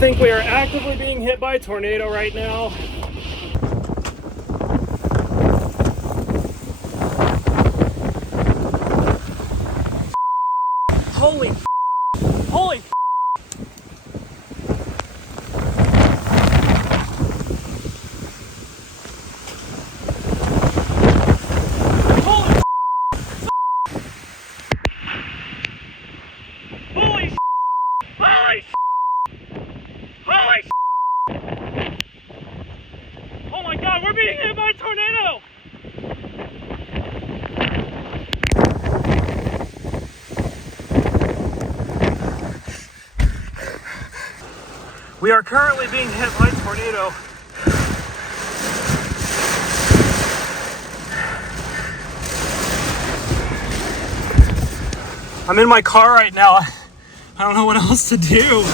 think we are actively being hit by a tornado right now. Holy, holy. Oh my God, we're being hit by a tornado! We are currently being hit by a tornado. I'm in my car right now. I don't know what else to do.